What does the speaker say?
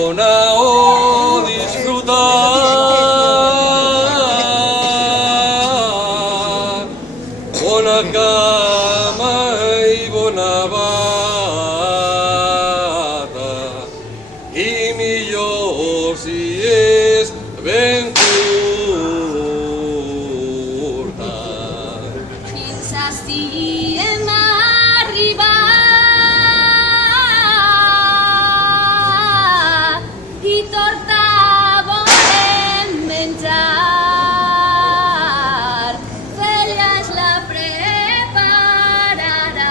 O disfrutar, bona cama i bona bata, i millor si és ben curta. Fins ací hem arribat i torta volem menjar. Feliç la prepararà.